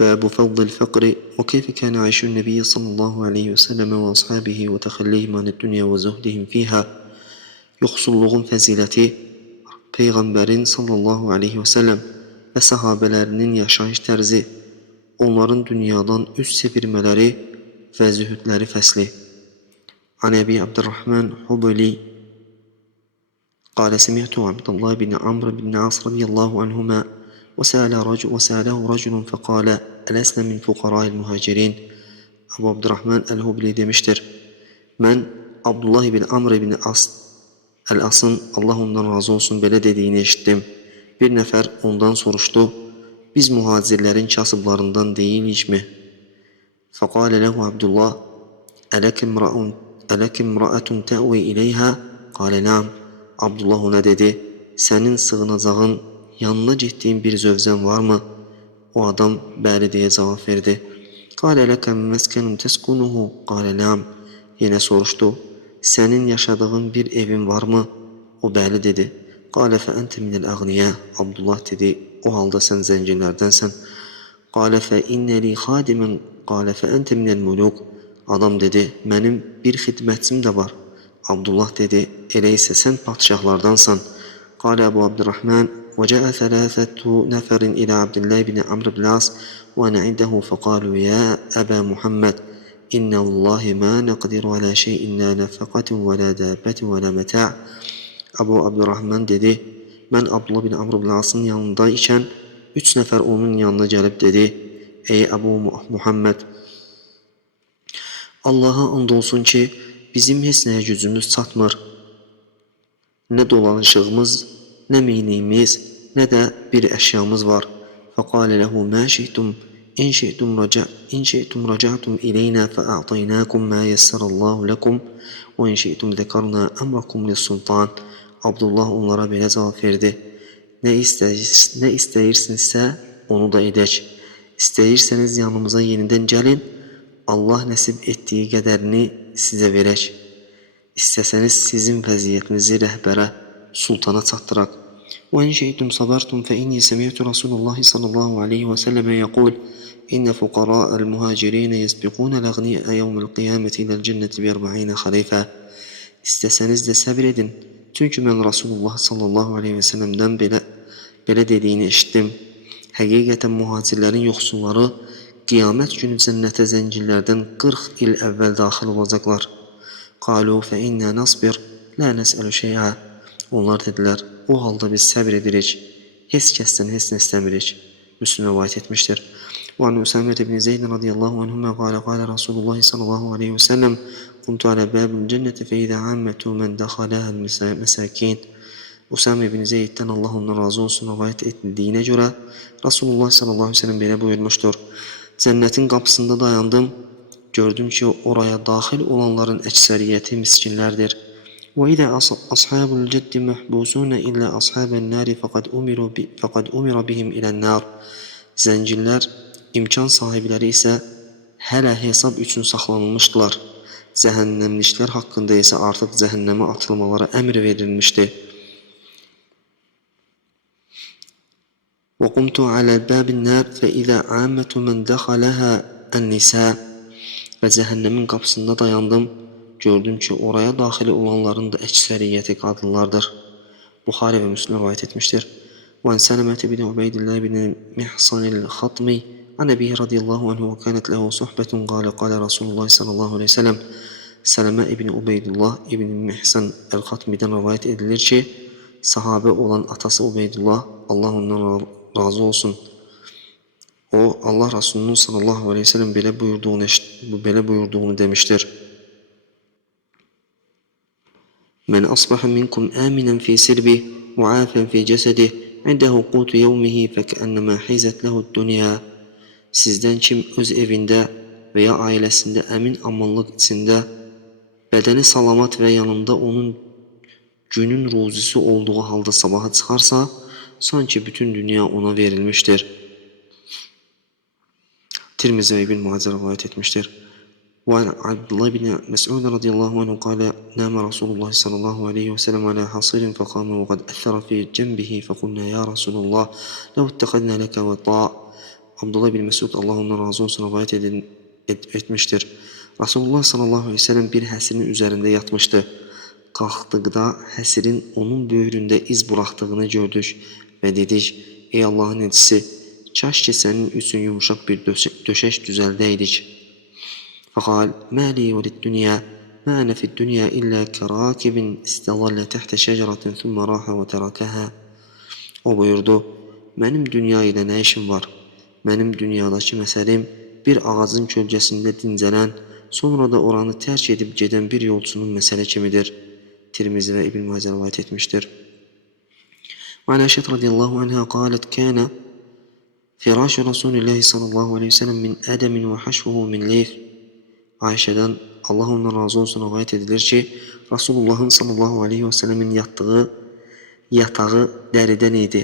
باب فضل الفقر وكيف كان عيش النبي صلى الله عليه وسلم وأصحابه وتخليهم عن الدنيا وزهدهم فيها. Yoxsulluğun fəziləti Peyğəmbərin sallallahu aleyhi və səlləm və sahabələrinin yaşayış tərzi, onların dünyadan üz çevirmələri və zühudləri fəsli. An Əbi Abdurrahman Hubuli قال سمعت عبد الله بن عمرو بن العاص رضي الله عنهما وسأله رجل فقال ألسنا من فقراء المهاجرين. Abu Abdurrahman el-Hubli demiştir: mən Abdullah ibn Amr ibn El-As'ın, Allah ondan razı olsun, belə dediyini eşitdim. Bir nəfər ondan soruşdu: biz muhacirlərin kasıblarından deyilikmi? فقال له عبد الله ألك امرأة تأوي إليها؟ قال نعم. Abdullah ona dedi: sənin sığınacağın, yanına getdiyin bir zövcən varmı? O adam bəli deyə cavab verdi. قال لك مسكن تسكنه؟ قال نعم. Yenə soruşdu: sənin yaşadığın bir evin varmı? O bəli dedi. قال فأنت من الأغنياء. Abdullah dedi: o halda sən zənginlərdənsən. قال فإن لي خادما. قال فأنت من الملوك. Adam dedi: mənim bir xidmətçim də var. Abdullah dedi: elə isə sən padşahlardansan. قال أبو عبد الرحمن وجاء ثلاثة نفر إلى عبد الله بن عمرو بن العاص وأنا عنده فقالوا يا أبا محمد إن والله ما نقدر على شيء لا نفقة ولا دابة ولا متاع. Abu Abdurrahman dedi: mən Abdullah bin Amr bin As'ın yanında ikən 3 nəfər onun yanına gəlib dedi: ey Abu Muhammed, Allaha and olsun ki bizim heç nəyə gücümüz çatmır. Nə dolanışığımız, nə meyniyimiz, nə də bir əşyamız var. فقال له ما شئتم إن شئتم رجعتم إلينا فأعطيناكم ما يسر الله لكم وإن شئتم ذكرنا أمركم للسلطان. Abdullah onlara belə cavab verdi: nə istəyirsinizsə onu da edək. İstəyirsəniz yanımıza yenidən gəlin, Allah nəsib etdiyi qədərini sizə verək. İstəsəniz sizin vəziyyətinizi rəhbərə, sultana çatdıraq. وإن شئتم صبرتم فإني سمعت رسول الله صلى الله عليه وسلم يقول إن فقراء المهاجرين يسبقون الأغنياء يوم القيامة إلى الجنة ب40 خريفا. İstəsəniz də səbir edin. Çünki mən Rasulullah sallallahu aleyhi və səlləmdən belə dediyini eşitdim. Həqiqətən mühacirlərin yoxsulları qiyamət günü cənnətə zənginlərdən 40 il əvvəl daxil olacaqlar. قالوا فإنا نصبر لا نسأل شيئا. Onlar dedilər: o halda biz səbir edirik, heç kəsdən heç nə istəmirik. Müslüm rivayət etmişdir. وعن أسامة بن زيد رضي الله عنهما قال قال رسول الله صلى الله عليه وسلم قمت على باب الجنة فإذا عامة من دخلها المساكين. Usame ibn Zeyd'dən Allah ondan razı olsun rivayət edildiyinə görə Rasulullah sallallahu aleyhi ve sellem belə buyurmuşdur: cənnətin qapısında dayandım, gördüm ki oraya daxil olanların əksəriyyəti miskinlərdir. وإذا أصحاب الجد محبوسون إلا أصحاب النار فقد أمر بهم إلى النار. Zənginlər, imkan sahibləri isə hələ hesab üçün saxlanılmışdılar. Cəhənnəmliklər haqqında isə artıq cəhənnəmə atılmalara əmr verilmişdi. وقمت على باب النار فإذا عامة من دخلها النساء. Və cəhənnəmin qapısında dayandım, gördüm ki oraya daxili olanların da əksəriyyəti qadınlardır. Buxari və Müslim rivayət etmişdir. وعن سلمة بن عبيد الله بن محصن الخطمي عن أبيه رضي الله عنه وكانت له صحبة قال قال رسول الله صلى الله عليه وسلم. Sələmə ibn Ubeydullah ibn Mihsan el-Xatmidən rivayət edilir ki, sahabə olan atası Ubeydullah, Allah ondan razı olsun, o Allah Rasulunun sallallahu aleyhi ve sellem belə buyurduğunu demiştir: Men asbaha minkum aminan fi sirbi muafan fi cesedi indehu qutu yevmihi fekennema hizet lehu dünya. Sizdən kim öz evində və ya ailəsində əmin amanlıq içində, bədəni salamat və yanında onun günün ruzisi olduğu halda sabaha çıxarsa, sanki bütün dünya ona verilmişdir. Tirmizi və İbn Macə rivayət etmişdir. وعن عبد الله بن مسعود رضي الله عنه قال نام رسول الله صلى الله عليه وسلم على حصير فقام وقد أثر في جنبه فقلنا يا رسول الله لو اتخذنا لك وطاء. Abdullah bin Mesud Allah ondan razı olsun rivayet etmiştir. Resulullah sallallahu aleyhi ve sellem bir həsirin üzərində yatmışdı. Qalxdıqda həsirin onun böyründə iz buraxdığını gördük və dedik: Ey Allahın elçisi, kaş ki sənin üçün yumuşaq bir döşək düzəldəydik. Fəqal: Mə li və lid-dünya, mə ənə fid-dünya illə kərakibin istəzallə təhtə şəcərətin thumma raha və tərəkəha. O buyurdu: Mənim dünya ilə nə işim var? Mənim dünyadakı məsəlim bir ağacın kölgəsində dincələn, sonra da oranı tərk edib gedən bir yolçunun məsələ kimidir. Tirmizi və İbn Macə rivayet etmiştir. Və Ayşə radiyallahu anha qalet: Kana firashu Rasulullah sallallahu aleyhi ve sellem min adamin və haşvuhu min lif. Ayşədən Allah ondan razı olsun rivayet edilir ki, Rasulullahın sallallahu aleyhi ve sellemin yattığı yatağı dəridən idi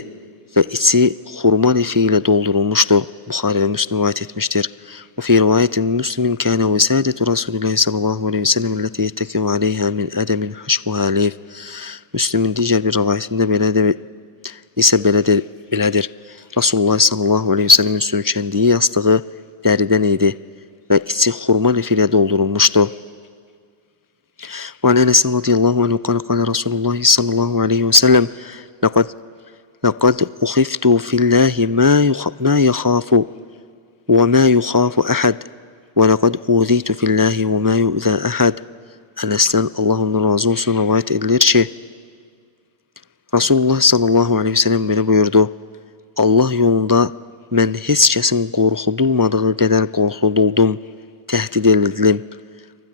və içi xurma lifi ilə doldurulmuşdu. Buxari və Müslim rivayet etmişdir. Və fi rivayetin Müslimin kana vesadatu Rasulullah sallallahu aleyhi ve sellem allati yetteki aleyha min adamin haşvuha lif. Müslimin digər bir rivayətində belədir. Rasulullah sallallahu aleyhi ve sellemin söykəndiyi yastığı dəridən idi və içi xurma lifi ilə doldurulmuşdu. وعن أنس رضي الله عنه قال قال رسول الله صلى الله عليه وسلم لقد أخفت في الله ما يخاف وما يخاف أحد ولقد أوذيت في الله وما يؤذى أحد. Enes'ten Allah'ın razı olsun rivayet edilir ki Resulullah sallallahu aleyhi ve sellem belə buyurdu: Allah yolunda mən heç kəsin qorxudulmadığı qədər qorxuduldum, təhdid edildim.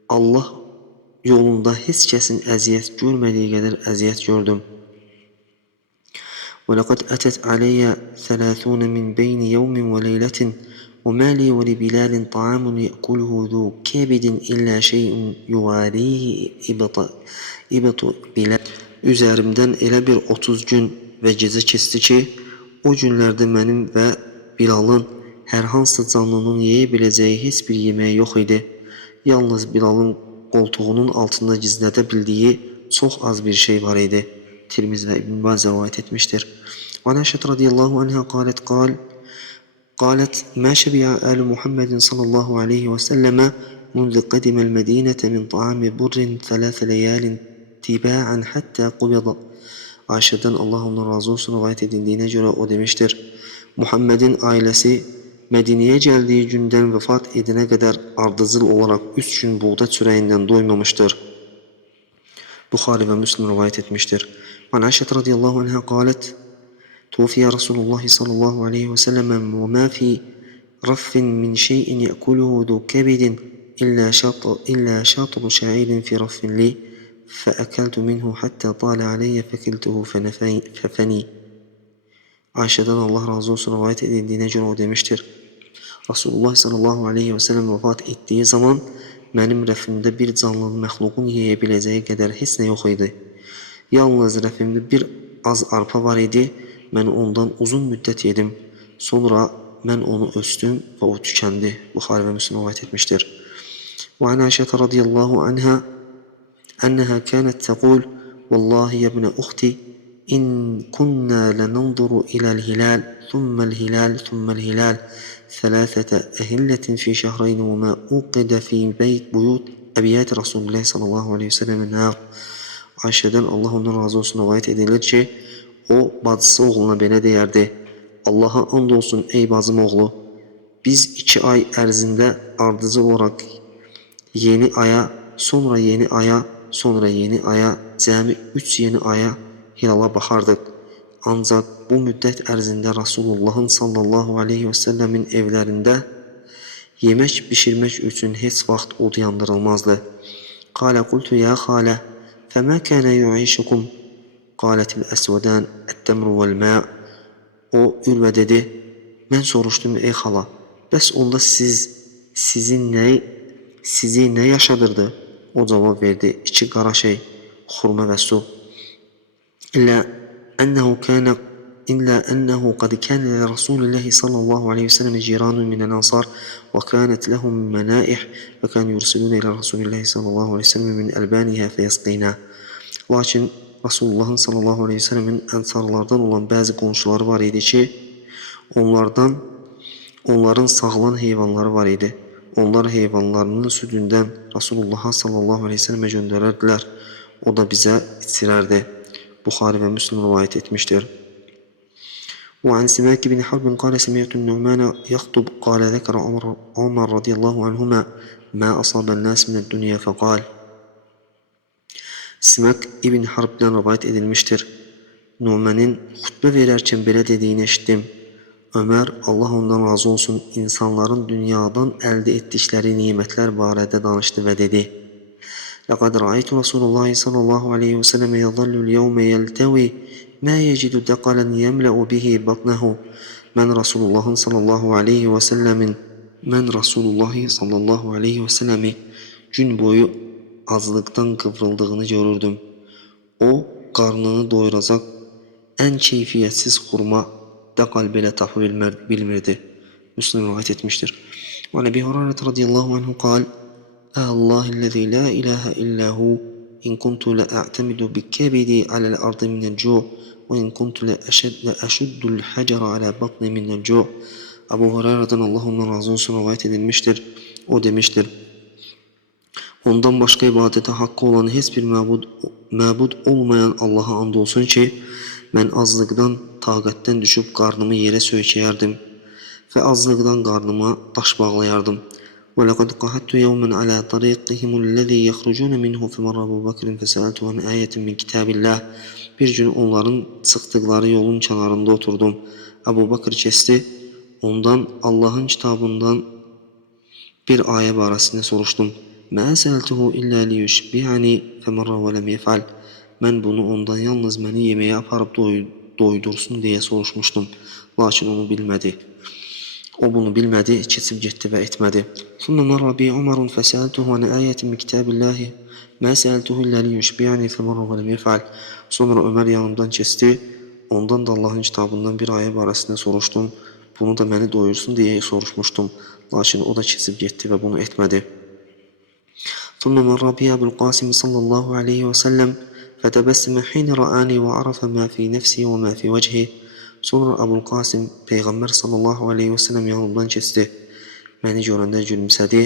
Allah yolunda heç kəsin əziyyət görmədiyi qədər əziyyət gördüm. وَلَقَدْ أَتَتْ عَلَيَّ 30 مِنْ بَيْنِ يَوْمٍ وَلَيْلَةٍ وَمَا لِي وَلِبِلَالٍ طَعَامٌ يَأْكُلُهُ ذُو كَبِدٍ إِلَّا شَيْءٌ يُوَارِيهِ إِبْطُ بِلَالٍ. Üzerimdən elə bir 30 gün və gecə keçdi ki, o günlərdə mənim və Bilalın hər hansı canlının yeyə biləcəyi heç bir yeməyi yox idi. Yalnız Bilalın qoltuğunun altında gizlədə bildiyi çox az bir şey var idi. Tirmizi və İbn Macə rivayet etmişdir. Və Ayşə radiyallahu anha قالت ما شبع آل محمد صلى الله عليه وسلم منذ قدم المدينة من طعام بر 3 ليال تباعا حتى قبض. Ayşədən Allah ondan razı olsun rivayet edildiyinə görə o demişdir: Muhammedin ailəsi Mədinəyə gəldiyi gündən vəfat edənə qədər ardıcıl olaraq 3 gün buğda çörəyindən doymamışdır. Buxari və Müslim rivayet etmişdir. An Ayşə radiyallahu anha qalet: Tufiya Rasulullah sallallahu aleyhi ve sellem və ma fi raffin min şeyin ya'kuluhu zu kabidin illa şatru şa'irin fi raffin li فأكلت منه حتى طال علي فكلته ففني. Ayşədən Allah razı olsun rivayet edildiyinə görə o demişdir: Rasulullah sallallahu aleyhi ve sellem vəfat etdiyi zaman mənim rəfimdə bir canlının məxluqun yeyə biləcəyi qədər heç nə yox idi. Yalnız rəfimdə bir az arpa var idi, mən ondan uzun müddət yedim. Sonra mən onu ölçdüm və o tükəndi. Buxari və Müslim rivayet etmişdir. Və an Ayşə radiyallahu anha أنها كانت تقول والله يا ابن أختي إن كنا لننظر إلى الهلال ثم الهلال ثم الهلال 3 أهلة في شهرين وما أوقد في بيوت أبيات رسول الله صلى الله عليه وسلم النار. Ayşədən Allah ondan razı olsun rivayet edilir ki, o bacısı oğluna belə deyərdi: Allaha and olsun ey bacım oğlu, biz 2 ay ərzində ardıcı olaraq yeni aya, sonra yeni aya, cəmi 3 yeni aya hilala baxardıq. Ancaq bu müddət ərzində Rasulullahın sallallahu aleyhi və səlləmin evlərində yemək bişirmək üçün heç vaxt od yandırılmazdı. Qalə qultu ya xalə, fəmə kənə yu'işukum? Qalətil əsvədən ət-təmru vəl-mə. O Ürvə dedi: Mən soruşdum ey xala, bəs onda sizi nə yaşadırdı? O cavab verdi: 2 qara şey, xurma və su. İllə ənəhu qad kənə li Rasulillahi sallallahu aleyhi və sələm ciranun minəl ansar və kənət ləhum mənəih və kən yursilunə ilə Rasulillahi sallallahu aleyhi və sələm min əlbənihə fəyəsqinə. Lakin Rasulullahın sallallahu aleyhi və sələmin ənsarlardan olan bəzi qonşuları var idi ki, Onların sağılan heyvanları var idi. Onlar heyvanlarının südündən Rasulullah sallallahu aleyhi ve sellemə göndərərdilər. O da bizə içirərdi. Buxari və Müslim rivayet etmiştir. وعن سماك بن حرب قال سمعت النعمان يخطب قال ذكر عمر رضي الله عنهما ما أصاب الناس من الدنيا فقال. Simak İbn Harb'den rivayet edilmiştir. Numan'ın xutbə verərkən belə dediyini eşitdim. Ömer, Allah ondan razı olsun, insanların dünyadan əldə etdikləri nimətlər barədə danışdı və dedi: لقد رأيت رسول الله صلى الله عليه وسلم يظل اليوم يلتوي ما يجد دقلا يملأ به بطنه. Mən Rasulullah sallallahu aleyhi və səlləmi gün boyu azlıqdan qıvrıldığını görürdüm. O, qarnını doyuracaq ən keyfiyyətsiz xurma daqal belə tapı bilmirdi. Müslim rivayet etmiştir. Və Nəbi Hurayra radiyallahu anhu qal: Allahillezî la ilahe illahu in kuntu la a'tamidu bi kabidi alal ardı minel cu' ve in kuntu la aşuddul hacera ala batni minel cu'. Abu Hurayra'dan Allah ondan razı olsun rivayet edilmiştir. O demiştir: Ondan başqa ibadətə haqqı olan heç bir məbud olmayan Allaha and olsun ki, mən azlıqdan, taqətdən düşüb qarnımı yerə söykəyərdim və azlıqdan qarnıma daş bağlayardım. وَلَقَدْ قَحَدْتُ يَوْمًا عَلَى طَرِيقِهِمُ الَّذِي يَخْرُجُونَ مِنْهُ فَمَرَّ أَبُو بَكْرٍ فَسَأَلْتُ عَنْ آيَةٍ مِنْ كِتَابِ اللّٰهِ. Bir gün onların çıxdıqları yolun kənarında oturdum. Abu Bakr kəsdi. Ondan Allahın kitabından bir ayə barəsində soruşdum. مَا سَأَلْتُهُ إِلَّا لِيُشْبِعَنِي فَمَرَّ وَلَمْ يَفْعَلْ. Mən bunu ondan yalnız məni yeməyə aparıb doydursun deyə soruşmuşdum. Lakin onu bilmədi. O bunu bilmədi, keçib getdi və etmədi. ثُمَّ مَرَّ بِي عُمَرٌ فَسَأَلْتُهُ عَنْ آيَةٍ مِنْ كِتَابِ اللّٰهِ مَا سَأَلْتُهُ إِلَّا لِيُشْبِعَنِي فَمَرَّ وَلَمْ يَفْعَلْ. Sonra Ömər yanımdan keçdi. Ondan da Allahın kitabından bir ayə barəsində soruşdum. Bunu da məni doyursun deyə soruşmuşdum. Lakin o da keçib getdi və bunu etmədi. ثُمَّ مَرَّ بِي أَبُو الْقَاسِمِ صلى الله عليه وسلم فَتَبَسَّمَ حِينَ رَآنِي وَعَرَفَ مَا فِي نَفْسِي وَمَا فِي وَجْهِي. Sonra Əbulqasim Peyğəmbər sallallahu aleyhi və səlləm yanımdan keçdi. Məni görəndə gülümsədi.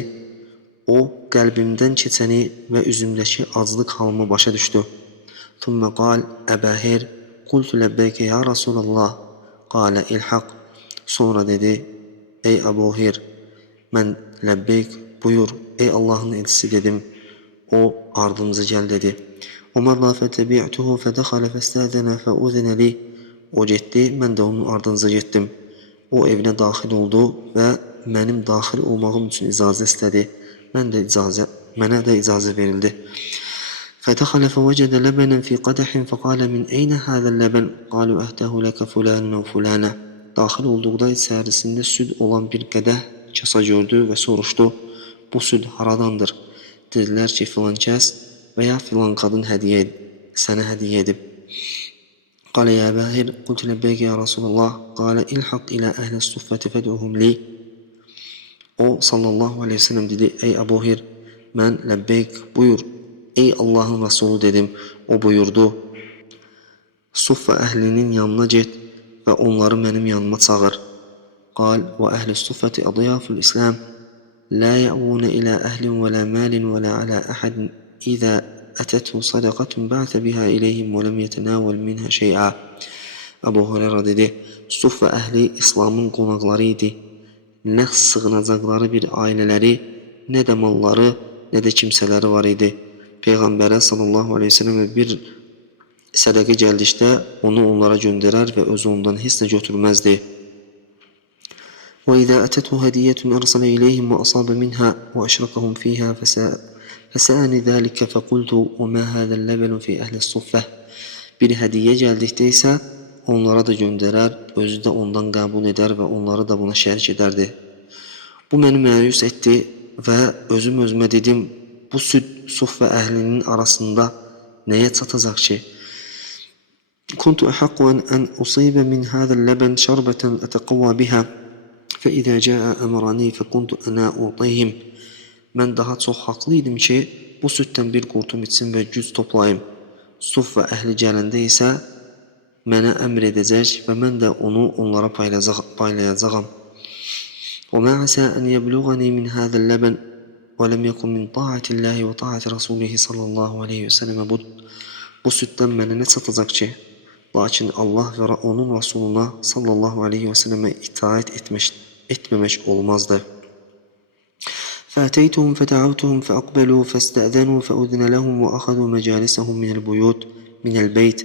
O, qəlbimdən keçəni və üzümdəki aclıq halımı başa düşdü. ثُمَّ قال Əbəhir, قُلْتُ لَبَّيْكَ يَا رَسُولَ اللّٰهِ قَالَ إِلْحَقْ. Sonra dedi: Ey Əbuhir, mən ləbbeyk, buyur, ey Allahın elçisi dedim. O, ardımıza gəl dedi. وَمَرَّ فَتَبِعْتُهُ فَدَخَلَ فَاسْتَأْذَنَ فَأُذِنَ لِي. O getdi, mən də onun ardınca getdim. O evinə daxil oldu və mənim daxil olmağım üçün icazə istədi. Mənə də icazə verildi. فَدَخَلَ فَوَجَدَ لَبَنًا فِي قَدَحٍ فَقَالَ مِنْ أَيْنَ هَذَا اللَّبَنْ قَالُوا أَهْدَهُ لَكَ فُلَانٌ وَفُلَانَ. Daxil olduqda içərisində süd olan bir qədəh kasa gördü və soruşdu: Bu süd haradandır? Dedilər ki, filan kəs və ya filan qadın sənə hədiyyə edib. قال يا باهر قلت لبيك يا رسول الله قال الحق إلى أهل الصفة فادعوهم لي. O sallallahu aleyhi ve sellem dedi: Ey Əbuhir, mən ləbbeyk, buyur, ey Allahın Rasulü dedim. O buyurdu: Suffa əhlinin yanına get və onları mənim yanıma çağır. قال وأهل الصفة أضياف الإسلام لا يأوون إلى أهل ولا مال ولا على أحد إذا أتته صدقة بعث بها إليهم ولم يتناول منها شيئا. Abu Hurayra dedi: Suffa əhli İslamın qonaqları idi. Nə sığınacaqları bir ailələri, nə də malları, nə də kimsələri var idi. Peyğəmbərə sallallahu aleyhi ve sellem bir sədəqə gəldikdə onu onlara göndərər və özü ondan heç nə götürməzdi. وَإِذَا أَتَتْهُ هَدِيَّةٌ أَرْسَلَ إِلَيْهِمْ وَأَصَابَ مِنْهَا وَأَشْرَكَهُمْ فِيهَا فَسَأَنِ ذَلِكَ فَقُلْتُ وَمَا هَذَا اللَّبَنُ فِي أَهْلِ الصُّفَّةِ. Bir hədiyyə gəldikdə isə onlara da göndərər, özü də ondan qəbul edər və onları da buna şərik edərdi. Bu məni məyus etdi və özümə dedim: Bu süd Suffa əhlinin arasında nəyə çatacaq ki? كنت أحق أن أصيب من هذا اللبن شربة أتقوى بها فإذا جاء أمرني فكنت أنا أعطيهم. Mən daha çox haqlı idim ki, bu süddən bir qurtum içsin və güc toplayım. Suffa əhli gələndə isə mənə əmr edəcək və mən də onu onlara paylayacağam. وما عسى أن يبلغني من هذا اللبن ولم يكن من طاعة الله وطاعة رسوله صلى الله عليه وسلم بد. Bu sütten mənə nə çatacaq ki? Lakin Allah və onun Rasuluna sallallahu aleyhi və səlləmə itaət etməmək olmazdı. فأتيتهم فدعوتهم فأقبلوا فاستأذنوا فأذن لهم وأخذوا مجالسهم من البيت.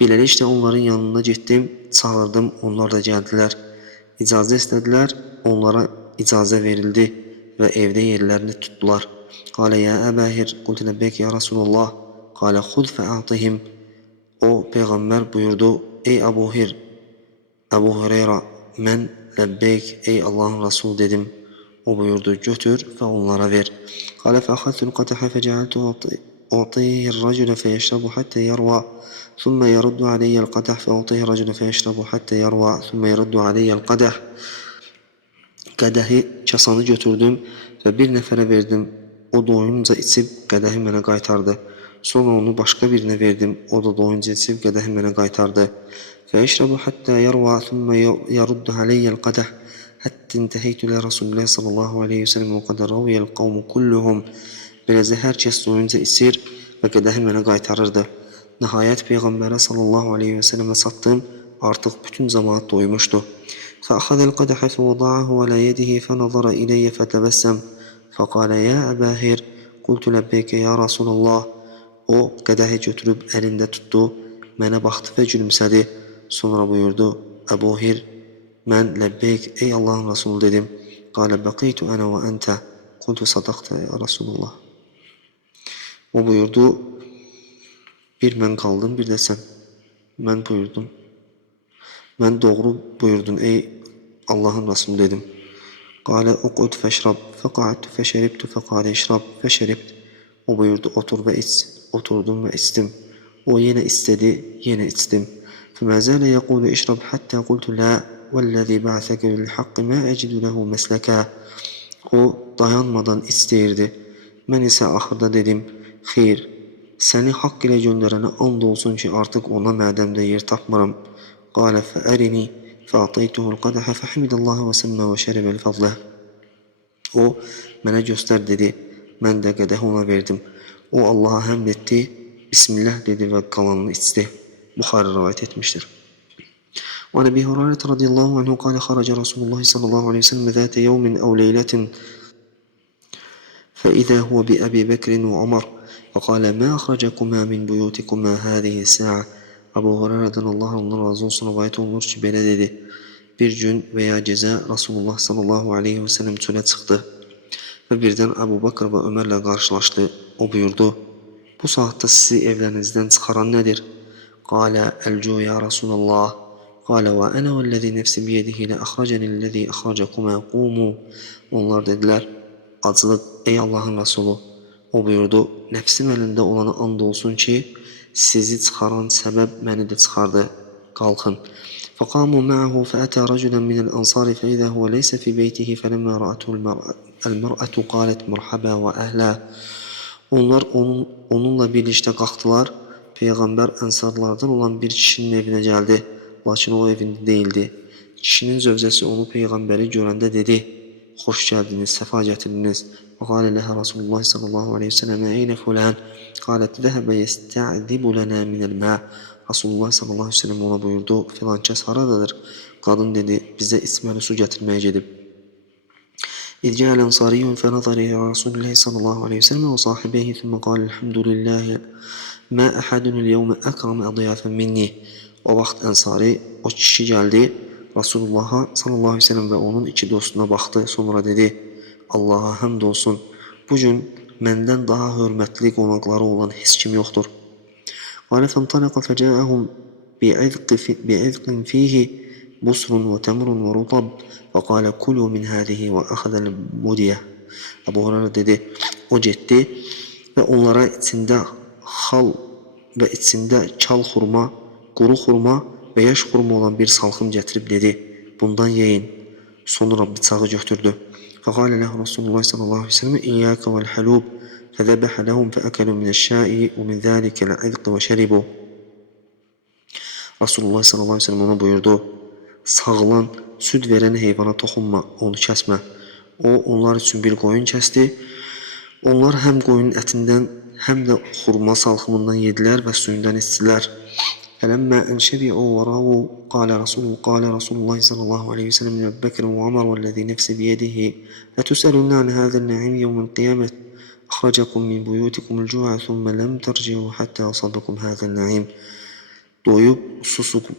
Beləliklə onların yanına getdim, çağırdım, onlar da gəldilər. İcazə istədilər, onlara icazə verildi və evdə yerlərini tutdular. Qalə ya Əbahir, qultu ləbbeyk ya Rasulullah. Qalə xud fə'atihim. O Peyğəmbər buyurdu, ey Əbu Hüreyra, mən ləbbeyk, ey Allahın Rasul dedim. O buyurdu, götür və onlara ver. Qalə fəxədtul qatəhə fəcəaltu أعطيه الرجل فيشرب حتى يروى ثم يرد علي القدح فأعطيه الرجل فيشرب حتى يروى ثم يرد علي القدح. Qədəhi, kasanı götürdüm və bir nəfərə verdim. O doyunca içib qədəhi mənə qaytardı. Sonra onu başqa birinə verdim. O da doyunca içib qədəhi mənə qaytardı. فيشرب حتى يروى ثم يرد علي القدح حتى انتهيت إلى رسول الله صلى الله عليه وسلم وقد روي القوم كلهم. Beləcə hər kəs doyunca içir və qədəhi mənə qaytarırdı. Nəhayət Peyğəmbərə sallallahu aleyhi və səlləmə çatdım, artıq bütün cəmaat doymuşdu. فأخذ القدح فوضعه على يده فنظر إلي فتبسم فقال يا أبا هر قلت لبيك يا رسول الله. O qədəhi götürüb əlində tutdu, mənə baxdı və gülümsədi. Sonra buyurdu, Əbu Hir, mən ləbbeyk, ey Allahın Rasulü dedim. Qalə bəqitu ənə və əntə qultu sadaqta ya Rasulullah. O buyurdu, bir mən qaldım, bir də sən. Mən buyurdum. Mən doğru buyurdun, ey Allahın Rasulü dedim. Qalə uqud fəşrab, fəqa'attu fəşəribtu fəqalə işrab, fəşəribt. O buyurdu, otur və iç. Oturdum və içdim. O yenə istedi, yenə içdim. Fəməzələ yəqulu işrab həttə qultu la vəlləzi ba'səkə bilhaqq mə əcidu ləhu məsləkə. O dayanmadan istəyirdi. Mən isə axırda dedim, xeyr, səni haqq ilə göndərənə and olsun ki, artıq ona mədəmdə yer tapmıram. Qalə fəərini fəataytuhul qədəhə fəhmidallahi və səmmə və şəribəl fadlə. O mənə göstər dedi, mən də qədəhi ona verdim. O Allaha həmd etdi, Bismillah dedi və qalanını içdi. Buxarı rivayət etmişdir. وعن أبي هريرة رضي الله عنه قال خرج رسول الله صلى الله عليه وسلم ذات يوم أو ليلة فإذا هو بأبي بكر وعمر فقال ما أخرجكما من بيوتكما هذه الساعة. Abu Hureyre'den Allah ondan razı olsun rivayet olunur ki belə dedi. Bir gün veya gecə Rasulullah sallallahu aleyhi ve sellem çölə çıxdı və birdən Əbu Bakr və Ömərlə qarşılaşdı. O buyurdu, bu saatdə sizi evlərinizdən çıxaran nədir? Qalə əlcu ya Rasulallah. Qalə və ənə vəlləzi nəfsi biyedihi lə əxrəcəni ləzi əxrəcəkumə qumu. Onlar dedilər, acılıq ey Allahın Rasulü. O buyurdu, nəfsim əlində olana and olsun ki, sizi çıxaran səbəb məni də çıxardı. Qalxın. فقاموا معه فأتى رجلا من الأنصار فإذا هو ليس في بيته فلما رأته المرأة قالت مرحبا وأهلا. Onlar onunla birlikdə qalxdılar. Peyğəmbər ənsarlardan olan bir kişinin evinə gəldi. Lakin o evində değildi. Kişinin zövcəsi onu Peyğəmbəri görəndə dedi, xoş gəldiniz, səfa gətirdiniz. وقال لها رسول الله صلى الله عليه وسلم أين فلان؟ قالت ذهب يستعذب لنا من الماء. Rasulullah sallallahu aleyhi ve sellem ona buyurdu, filan kəs haradadır? Qadın dedi, bizə içməli su gətirməyə gedib. إذ جاء الأنصاري فنظر إلى رسول الله صلى الله عليه وسلم وصاحبه ثم قال الحمد لله ما أحد اليوم أكرم أضيافا مني. O vaxt Ənsari, o kişi gəldi, Rasulullah'a sallallahu aleyhi ve sellem və onun iki dostuna baxdı, sonra dedi, Allaha həmd olsun, bugün məndən daha hörmətli qonaqları olan heç kim yoxdur. قال فانطلق فجاءهم بعذق فيه بصر وتمر ورطب فقال كلوا من هذه وأخذ المدية. Əbu Hureyra dedi, o getdi və onlara içində xal və içində kal xurma, quru xurma və yaş xurma olan bir salxım gətirib dedi, bundan yeyin. Sonra bıçağı götürdü. فقال له رسول الله صلى الله عليه وسلم إياك والحلوب فذبح لهم فأكلوا من الشاء ومن ذلك العذق وشربوا. Rasulullah sallallahu aleyhi ve sellem ona buyurdu, sağılan süd verən heyvana toxunma, onu kəsmə. O, onlar üçün bir qoyun kəsdi. Onlar həm qoyunun ətindən, həm də xurma salxımından yedilər və suyundan içdilər. فلما أن شبعوا ورأوا قال رسول الله صلى الله عليه وسلم لأبي بكر وعمر والذي نفسي بيده لتسألن عن هذا النعيم يوم القيامة أخرجكم من بيوتكم الجوع ثم لم ترجعوا حتى أصابكم هذا النعيم. Doyub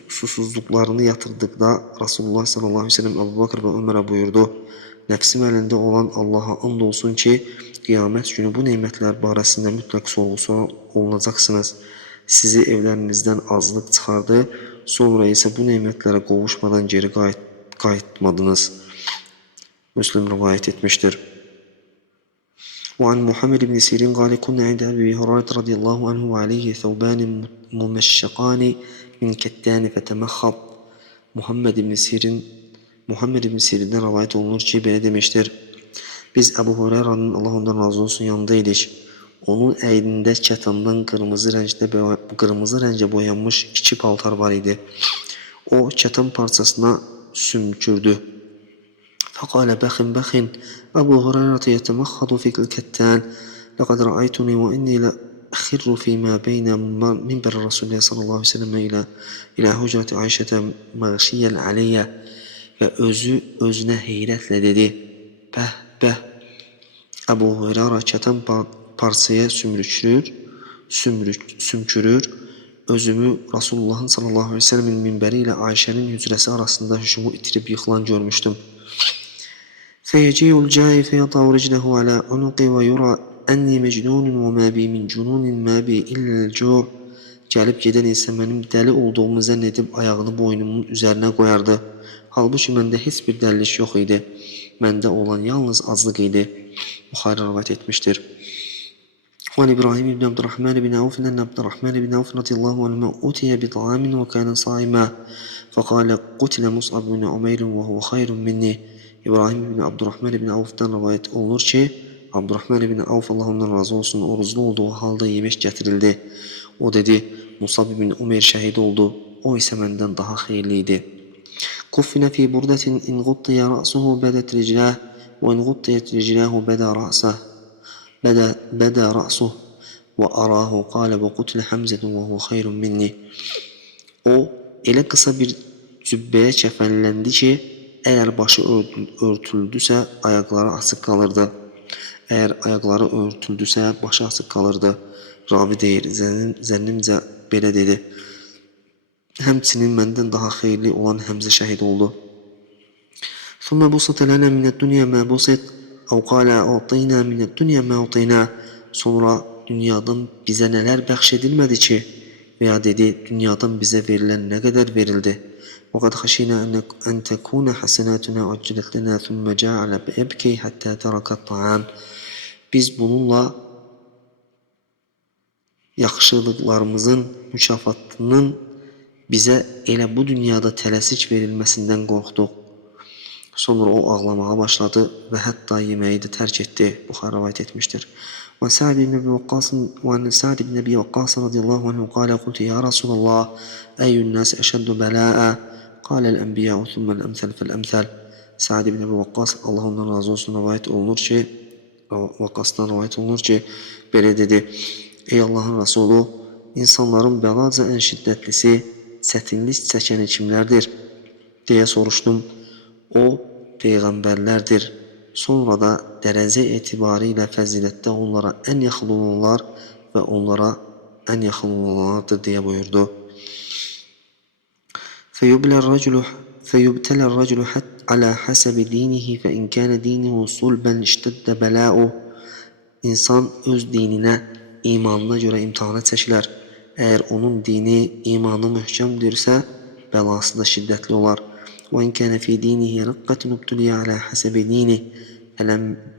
susuzluqlarını yatırdıqda Rasulullah sallallahu aleyhi ve sellem Əbu Bakr və Ömərə buyurdu: Nəfsim əlində olan Allaha and olsun ki, qiyamət günü bu nemətlər barəsində mütləq sorğu-sual olunacaqsınız. Sizi evlərinizdən azlıq çıxardı, sonra isə bu nemətlərə qovuşmadan geri qayıtmadınız. Müslim rivayet etmiştir. وعن محمد بن سيرين قال كنا عند أبي هريرة رضي الله عنه وعليه ثوبان ممشقان من كتان فتمخض. Muhammed ibn Sirin'den rivayet olunur ki belə demiştir. Biz Ebu Hureyre'nin Allah ondan razı olsun yanındaydık. Onun əynində kətandan qırmızı rəngə boyanmış iki paltar var idi. O kətan parçasına sümkürdü. فقال بخ أبو هريرة يتمخض في الكتان لقد رأيتني وإني لأخر فيما بين منبر رسول الله صلى الله عليه وسلم إلى هجرة عائشة مغشيا علي və özünə heyrətlə dedi: Bəh, Əbu Hureyra kətan parçaya sümkürür, özümü Rasulullahın sallallahu aleyhi ve sellemin minbəri ilə Ayşənin hücrəsi arasında hüşumu itirib yıxılan görmüşdüm. فيجيء الجائع فيضع رجله على عنقي ويرى أني مجنون وما بي من جنون ما بي إلا الجوع. Gəlib gedən isə mənim dəli olduğumu zənn edib ayağını boynumun üzərinə qoyardı. Halbuki məndə heç bir dəlilik yox idi. Məndə olan yalnız azlıq idi. Buxari rivayet etmiştir. وعن إبراهيم بن عبد الرحمن بن عوف أن عبد الرحمن بن عوف رضي الله عنه أتي بطعام وكان صائما فقال قتل مصعب بن عمير وهو خير مني. İbrahim ibn Abdurrahman ibn Avf'dan rivayet olunur ki, Abdurrahman ibn Avf Allah ondan razı olsun oruclu olduğu halda yemek getirildi. O dedi, Musab ibn Umeyr şəhid oldu. O ise məndən daha xeyirliydi. Kuffina fi burdatin in guttiya ra'suhu badat riclah ve in guttiyat riclahu bada ra'suhu ve arahu qala ve qutla Hamzatun ve huve xeyrun minni. O elə qısa bir cübbəyə kəfənləndi ki, eğer başı örtüldüsə ayaqları açıq qalırdı. Eğer ayaqları örtüldüsə başı açıq qalırdı. Ravi deyir, zənnimcə belə dedi. Həmçinin məndən daha xeyirli olan Həmzə şəhid oldu. ثم بسط لنا من الدنيا ما بسط أو قال أعطينا من الدنيا ما أعطينا. Sonra dünyadan bizə nələr bəxş edilmədi ki? Veya dedi, dünyadan bizə verilən nə qədər verildi? وقد خشينا أن تكون حسناتنا عجلت لنا ثم جعل يبكي حتى ترك الطعام. Biz bununla yaxşılıqlarımızın mükafatının bizə elə bu dünyada tələsik verilməsindən qorxduq. Sonra o ağlamağa başladı və hətta yeməyi də tərk etdi. Buxari rivayet etmiştir. وعن سعد بن أبي وقاص رضي الله عنه قال قلت يا رسول الله أي الناس أشد بلاء قال الأنبياء ثم الأمثل فالأمثل. Sa'd ibn Əbi Vaqqas Allah ondan razı olsun rivayet olunur ki, belə dedi: Ey Allahın Resulü, insanların bəlaca ən şiddətlisi, çətinlik çəkəni kimlərdir? deyə soruşdum. O, peyğəmbərlərdir. Sonra da dərəcə etibarı ilə fəzilətdə onlara ən yaxın olanlar və onlara ən yaxın olanlardır deyə buyurdu. فيبتلى الرجل على حسب دينه فإن كان دينه صلبا اشتد بلاؤه. İnsan öz dininə, imanına görə imtihana çəkilər. Əgər onun dini, imanı möhkəmdirsə, bəlası da şiddətli olar. وإن كان في دينه رقة ابتلي على حسب دينه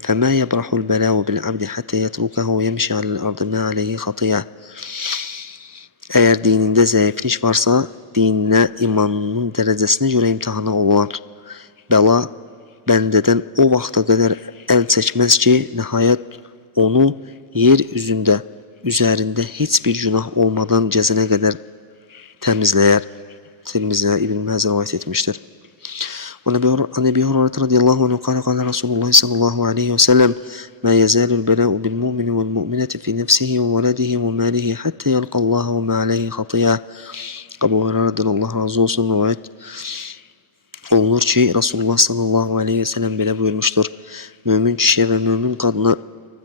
فما يبرح البلاء بالعبد حتى يتركه ويمشي على الأرض ما عليه خطيئة. Eğer dinində zəiflik varsa, dininə, imanının dərəcəsinə görə imtihana olar. Bəla bəndədən o vaxta qədər əl çəkməz ki, nəhayət onu yer üzərində heç bir günah olmadan gəzənə qədər təmizləyər. Tirmizi İbn Məzə rivayet etmişdir. عن أبي هريرة رضي الله عنه قال قال رسول الله صلى الله عليه وسلم ما يزال البلاء بالمؤمن والمؤمنة في نفسه وولده وماله حتى يلقى الله وما عليه خطيئة. Abu Hurayradan Allah razı olsun rivayet olunur ki Resulullah sallallahu aleyhi ve sellem belə buyurmuştur. Mömin kişiyə və mömin qadına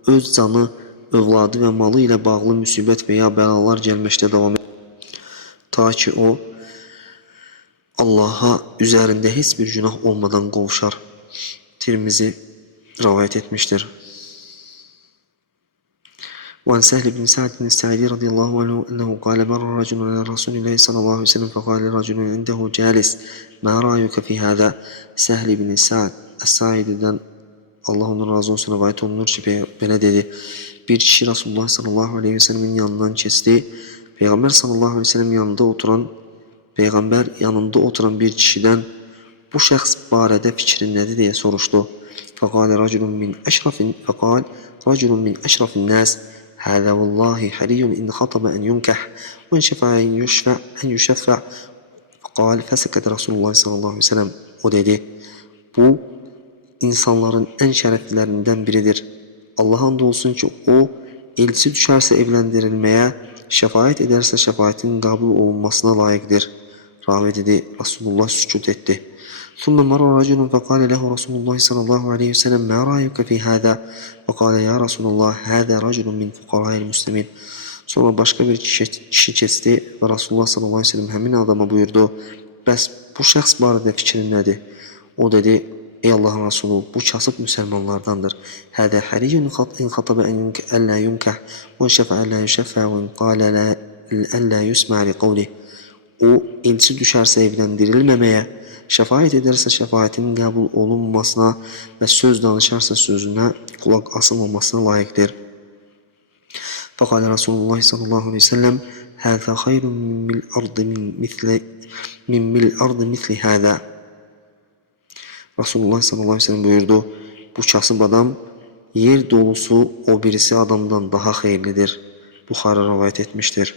öz canı, övladı və malı ilə bağlı müsibət və ya bəlalar gəlməkdə davam edir. Ta ki o Allah'a üzərində heç bir günah olmadan qovuşar. Tirmizi rivayet etmiştir. وعن سهل بن سعد الساعدي رضي الله عنه أنه قال مر رجل على رسول الله صلى الله عليه وسلم فقال لرجل عنده جالس ما رأيك في هذا. Səhl ibn Sa'd Es-Sa'idi'dən Allah onun razı olsun rivayet olunur ki belə dedi. Bir kişi Resulullah sallallahu aleyhi ve sellemin yanından keçdi. Peyğəmbər sallallahu aleyhi ve sellem yanında oturan bir kişidən bu şəxs barədə fikrin nədir deyə soruşdu. فقال رجل من أشرف الناس هذا والله حري إن خطب أن ينكح وإن شفع أن يشفع. فقال فسكت رسول الله صلى الله عليه وسلم. O dedi, bu insanların ən şərəflərindən biridir. Allah'a and olsun ki o elçi düşərsə evləndirilməyə, şəfaət edərsə şəfaətin qəbul olunmasına layiqdir. Ravi dedi, Resulullah sükut etti. ثم مر رجل فقال له رسول الله صلى الله عليه وسلم ما رأيك في هذا. فقال يا رسول الله هذا رجل من فقراء المسلمين. Sonra başqa bir kişi keçdi və Resulullah sallallahu aleyhi ve sellem həmin adama buyurdu. Bəs bu şəxs barədə fikrin nədir? O dedi, ey Allahın Resulü, bu kasıb müsəlmanlardandır. Hədə həriyun in xataba ən la yunkah və şəfə ən la yüşəfə və in qalə ən la yusmə li qavli. O, elçi düşərsə evləndirilməməyə, şəfaət edərsə şəfaətin qəbul olunmasına və söz danışarsa sözünə qulaq asılmamasına layiqdir. Fəqalə Rasulullah sallallahu aleyhi ve sellem həzə xayrun min mil ardı misli həzə. Rasulullah sallallahu aleyhi ve sellem buyurdu, bu kasıb adam yer dolusu o birisi adamdan daha xeyirlidir. Buxarı rivayet etmiştir.